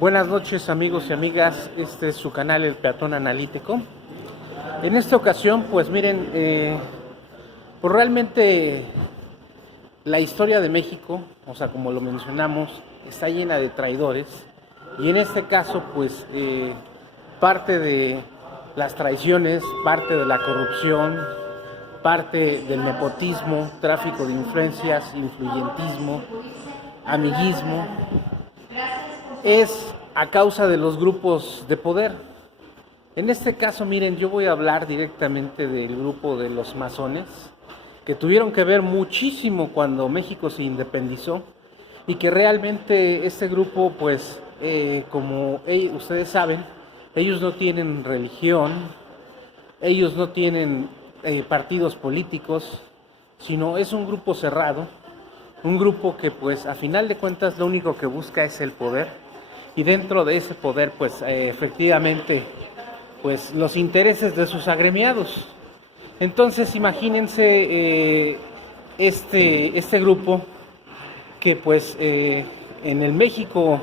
Buenas noches amigos y amigas, este es su canal El Peatón Analítico. En esta ocasión pues miren, pues realmente la historia de México, o sea como lo mencionamos, está llena de traidores y en este caso pues parte de las traiciones, parte de la corrupción, parte del nepotismo, tráfico de influencias, influyentismo, amiguismo, es a causa de los grupos de poder. En este caso, miren, yo voy a hablar directamente del grupo de los masones, que tuvieron que ver muchísimo cuando México se independizó y que realmente este grupo, pues, como ustedes saben, ellos no tienen religión, ellos no tienen partidos políticos, sino es un grupo cerrado, un grupo que pues a final de cuentas lo único que busca es el poder y dentro de ese poder pues efectivamente pues los intereses de sus agremiados. Entonces imagínense este grupo que pues en el México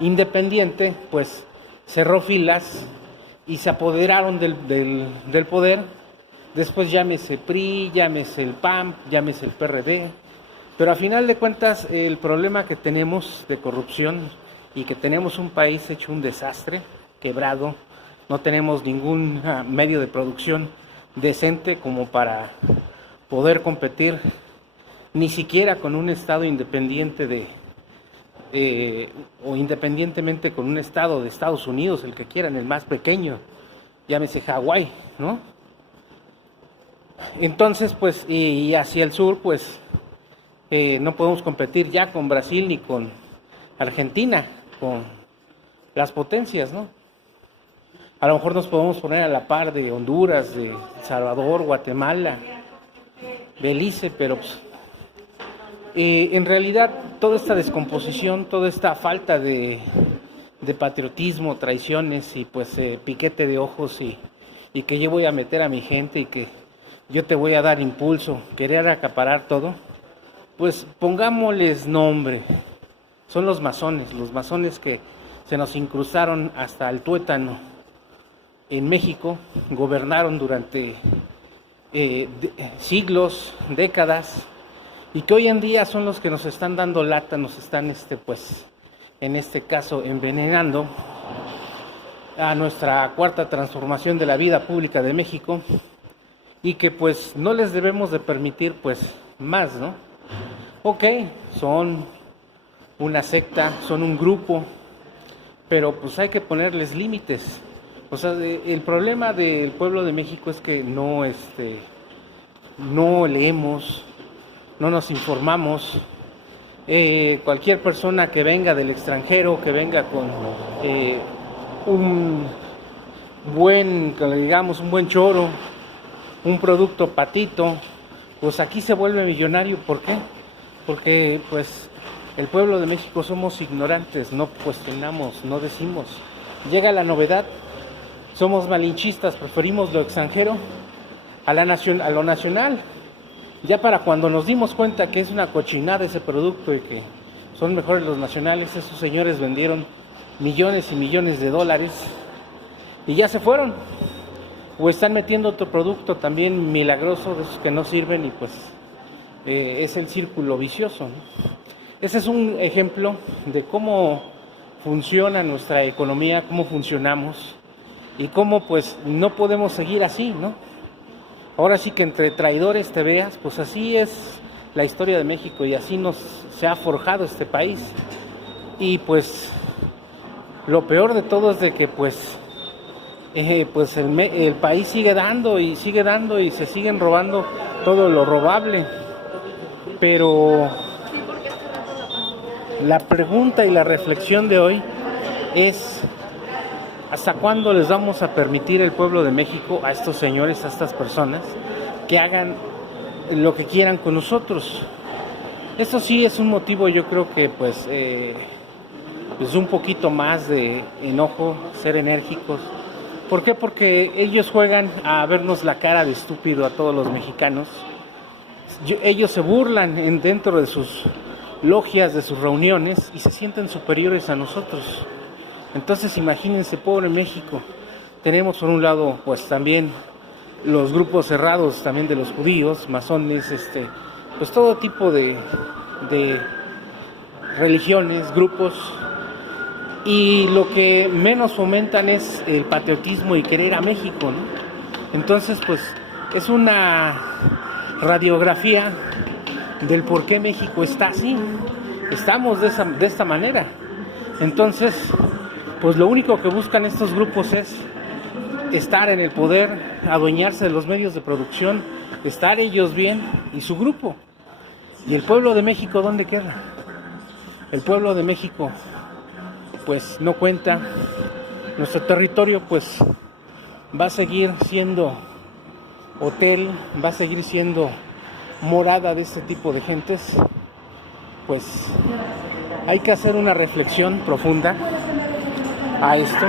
independiente pues cerró filas y se apoderaron del poder. Después llámese PRI, llámese el PAN, llámese el PRD, pero a final de cuentas el problema que tenemos de corrupción y que tenemos un país hecho un desastre, quebrado, no tenemos ningún medio de producción decente como para poder competir ni siquiera con un estado independiente o independientemente con un estado de Estados Unidos, el que quieran, el más pequeño, llámese Hawái, ¿no? Entonces, pues, y hacia el sur, pues, no podemos competir ya con Brasil ni con Argentina, con las potencias, ¿no? A lo mejor nos podemos poner a la par de Honduras, de Salvador, Guatemala, Belice, pero pues, en realidad toda esta descomposición, toda esta falta de patriotismo, traiciones y pues piquete de ojos y que yo voy a meter a mi gente y que yo te voy a dar impulso, querer acaparar todo, pues pongámosles nombre. Son los masones que se nos incrustaron hasta el tuétano en México, gobernaron durante siglos, décadas, y que hoy en día son los que nos están dando lata, nos están pues en este caso envenenando a nuestra cuarta transformación de la vida pública de México, y que pues no les debemos de permitir pues más, ¿no? Ok, son una secta, son un grupo, pero pues hay que ponerles límites. O sea, el problema del pueblo de México es que no leemos, no nos informamos. Cualquier persona que venga del extranjero, que venga con un buen choro, un producto patito, pues aquí se vuelve millonario. ¿Por qué? Porque pues el pueblo de México somos ignorantes, no cuestionamos, no decimos. Llega la novedad, somos malinchistas, preferimos lo extranjero a lo nacional. Ya para cuando nos dimos cuenta que es una cochinada ese producto y que son mejores los nacionales, esos señores vendieron millones y millones de dólares y ya se fueron. O están metiendo otro producto también milagroso de esos que no sirven y pues es el círculo vicioso, ¿no? Ese es un ejemplo de cómo funciona nuestra economía, cómo funcionamos y cómo pues no podemos seguir así, ¿no? Ahora sí que entre traidores te veas, pues así es la historia de México y así se ha forjado este país. Y pues lo peor de todo es de que pues el país sigue dando y se siguen robando todo lo robable. Pero la pregunta y la reflexión de hoy es: ¿hasta cuándo les vamos a permitir el pueblo de México a estos señores, a estas personas, que hagan lo que quieran con nosotros? Esto sí es un motivo, yo creo que pues un poquito más de enojo, ser enérgicos. ¿Por qué? Porque ellos juegan a vernos la cara de estúpido a todos los mexicanos. Ellos se burlan dentro de sus logias, de sus reuniones, y se sienten superiores a nosotros. Entonces imagínense, pobre México. Tenemos por un lado pues también los grupos cerrados también de los judíos, masones, pues todo tipo de religiones, grupos, y lo que menos fomentan es el patriotismo y querer a México, ¿no? Entonces pues es una radiografía del por qué México está así. Estamos de esta manera. Entonces pues lo único que buscan estos grupos es estar en el poder, adueñarse de los medios de producción, estar ellos bien y su grupo. ¿Y el pueblo de México dónde queda? El pueblo de México pues no cuenta. Nuestro territorio pues va a seguir siendo hotel, va a seguir siendo morada de este tipo de gentes. Pues hay que hacer una reflexión profunda a esto.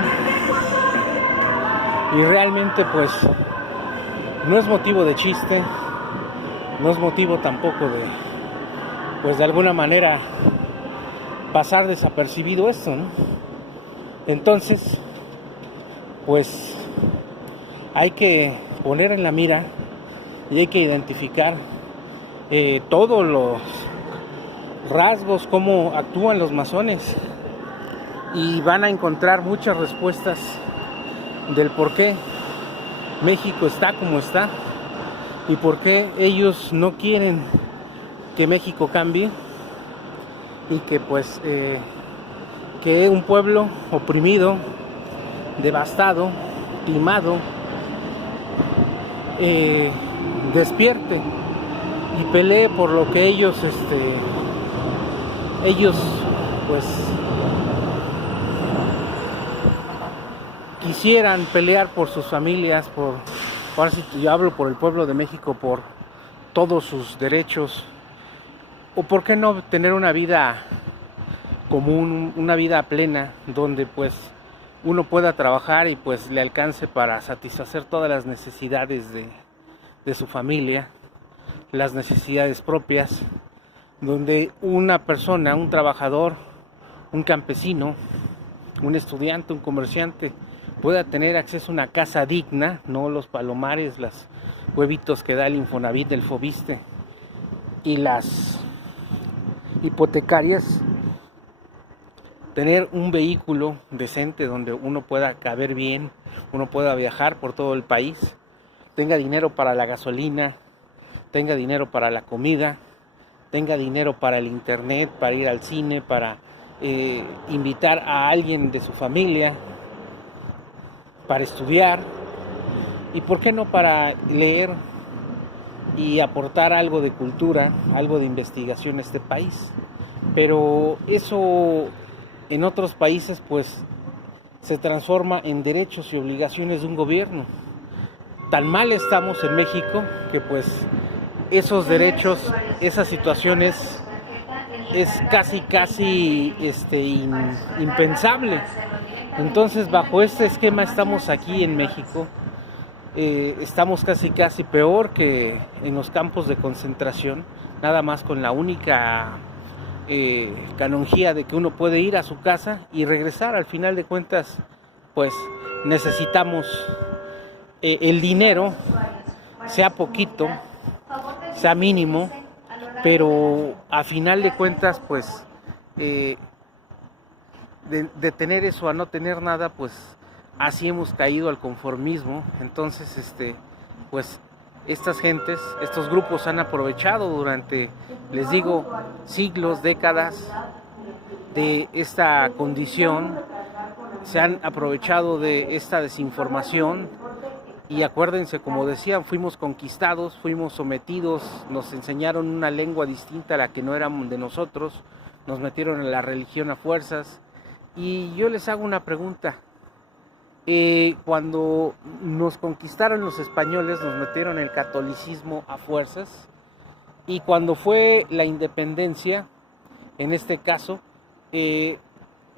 Y realmente pues no es motivo de chiste, no es motivo tampoco de, pues de alguna manera, pasar desapercibido esto, ¿no? Entonces, pues hay que poner en la mira y hay que identificar todos los rasgos, cómo actúan los masones, y van a encontrar muchas respuestas del por qué México está como está y por qué ellos no quieren que México cambie, y que pues que un pueblo oprimido, devastado, timado, despierte y pelee por lo que ellos pues quisieran pelear por sus familias, ahora sí yo hablo por el pueblo de México, por todos sus derechos, o por qué no tener una vida común, una vida plena, donde pues uno pueda trabajar y pues le alcance para satisfacer todas las necesidades de su familia, las necesidades propias, donde una persona, un trabajador, un campesino, un estudiante, un comerciante, pueda tener acceso a una casa digna, no los palomares, los huevitos que da el Infonavit, el Fobiste y las hipotecarias. Tener un vehículo decente donde uno pueda caber bien, uno pueda viajar por todo el país, tenga dinero para la gasolina, tenga dinero para la comida, tenga dinero para el internet, para ir al cine, para invitar a alguien de su familia, para estudiar, y por qué no para leer y aportar algo de cultura, algo de investigación a este país. Pero eso en otros países pues se transforma en derechos y obligaciones de un gobierno. Tan mal estamos en México que pues esos derechos, esas situaciones es casi impensable. Entonces bajo este esquema estamos aquí en México, estamos casi peor que en los campos de concentración, nada más con la única canonjía de que uno puede ir a su casa y regresar. Al final de cuentas pues necesitamos el dinero, sea poquito, sea mínimo, pero a final de cuentas pues de tener eso a no tener nada, pues así hemos caído al conformismo. Entonces pues estas gentes, estos grupos han aprovechado durante, les digo, siglos, décadas de esta condición, se han aprovechado de esta desinformación. Y acuérdense, como decían, fuimos conquistados, fuimos sometidos, nos enseñaron una lengua distinta a la que no éramos de nosotros, nos metieron en la religión a fuerzas. Y yo les hago una pregunta. Cuando nos conquistaron los españoles, nos metieron el catolicismo a fuerzas, y cuando fue la independencia, en este caso,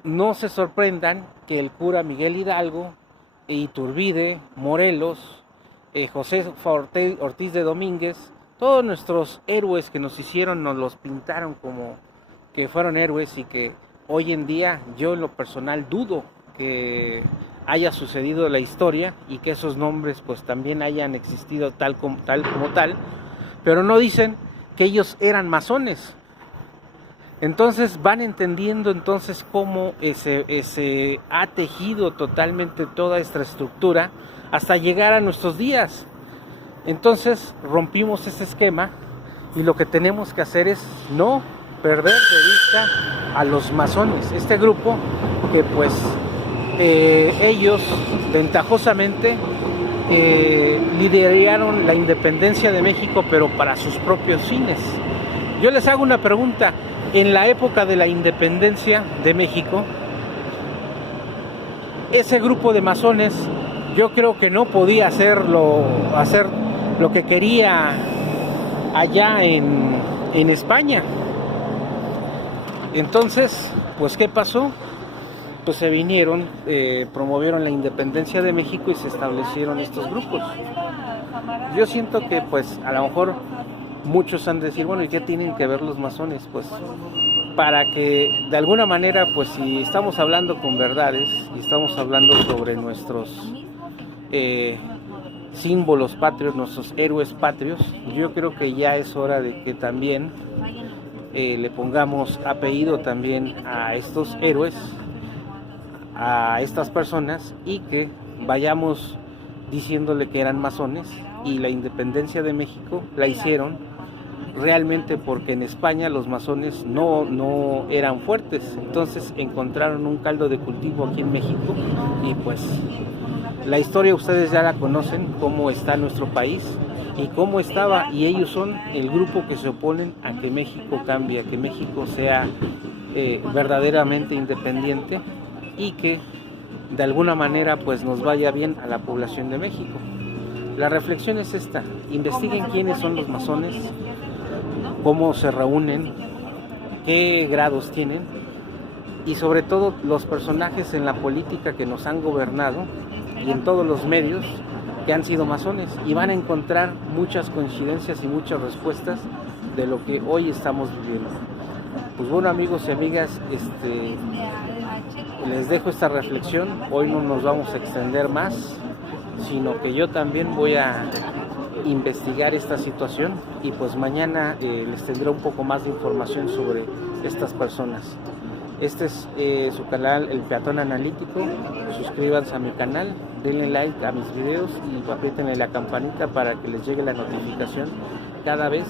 no se sorprendan que el cura Miguel Hidalgo, Iturbide, Morelos, José Ortiz de Domínguez, todos nuestros héroes que nos hicieron, nos los pintaron como que fueron héroes, y que hoy en día yo en lo personal dudo que haya sucedido la historia y que esos nombres pues también hayan existido tal como tal, pero no dicen que ellos eran masones. Entonces van entendiendo entonces cómo se ha tejido totalmente toda esta estructura hasta llegar a nuestros días. Entonces rompimos ese esquema y lo que tenemos que hacer es no perder de vista a los masones, este grupo que pues ellos ventajosamente lideraron la independencia de México, pero para sus propios fines. Yo les hago una pregunta: en la época de la independencia de México, ese grupo de masones, yo creo que no podía hacer lo que quería allá en España. Entonces, pues ¿qué pasó? Pues se vinieron, promovieron la independencia de México y se establecieron estos grupos. Yo siento que pues a lo mejor muchos han de decir, bueno, ¿y qué tienen que ver los masones? Pues para que de alguna manera, pues si estamos hablando con verdades y estamos hablando sobre nuestros símbolos patrios, nuestros héroes patrios, yo creo que ya es hora de que también le pongamos apellido también a estos héroes, a estas personas, y que vayamos diciéndole que eran masones. Y la independencia de México la hicieron realmente porque en España los masones no eran fuertes, entonces encontraron un caldo de cultivo aquí en México. Y pues la historia ustedes ya la conocen, cómo está nuestro país y cómo estaba, y ellos son el grupo que se oponen a que México cambie, a que México sea verdaderamente independiente y que de alguna manera pues nos vaya bien a la población de México. La reflexión es esta: investiguen quiénes son los masones, cómo se reúnen, qué grados tienen, y sobre todo los personajes en la política que nos han gobernado y en todos los medios que han sido masones, y van a encontrar muchas coincidencias y muchas respuestas de lo que hoy estamos viviendo. Pues bueno, amigos y amigas, les dejo esta reflexión. Hoy no nos vamos a extender más, sino que yo también voy a investigar esta situación y pues mañana les tendré un poco más de información sobre estas personas. Este es su canal, El Peatón Analítico. Suscríbanse a mi canal, denle like a mis videos y apriétenle la campanita para que les llegue la notificación cada vez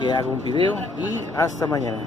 que hago un video, y hasta mañana.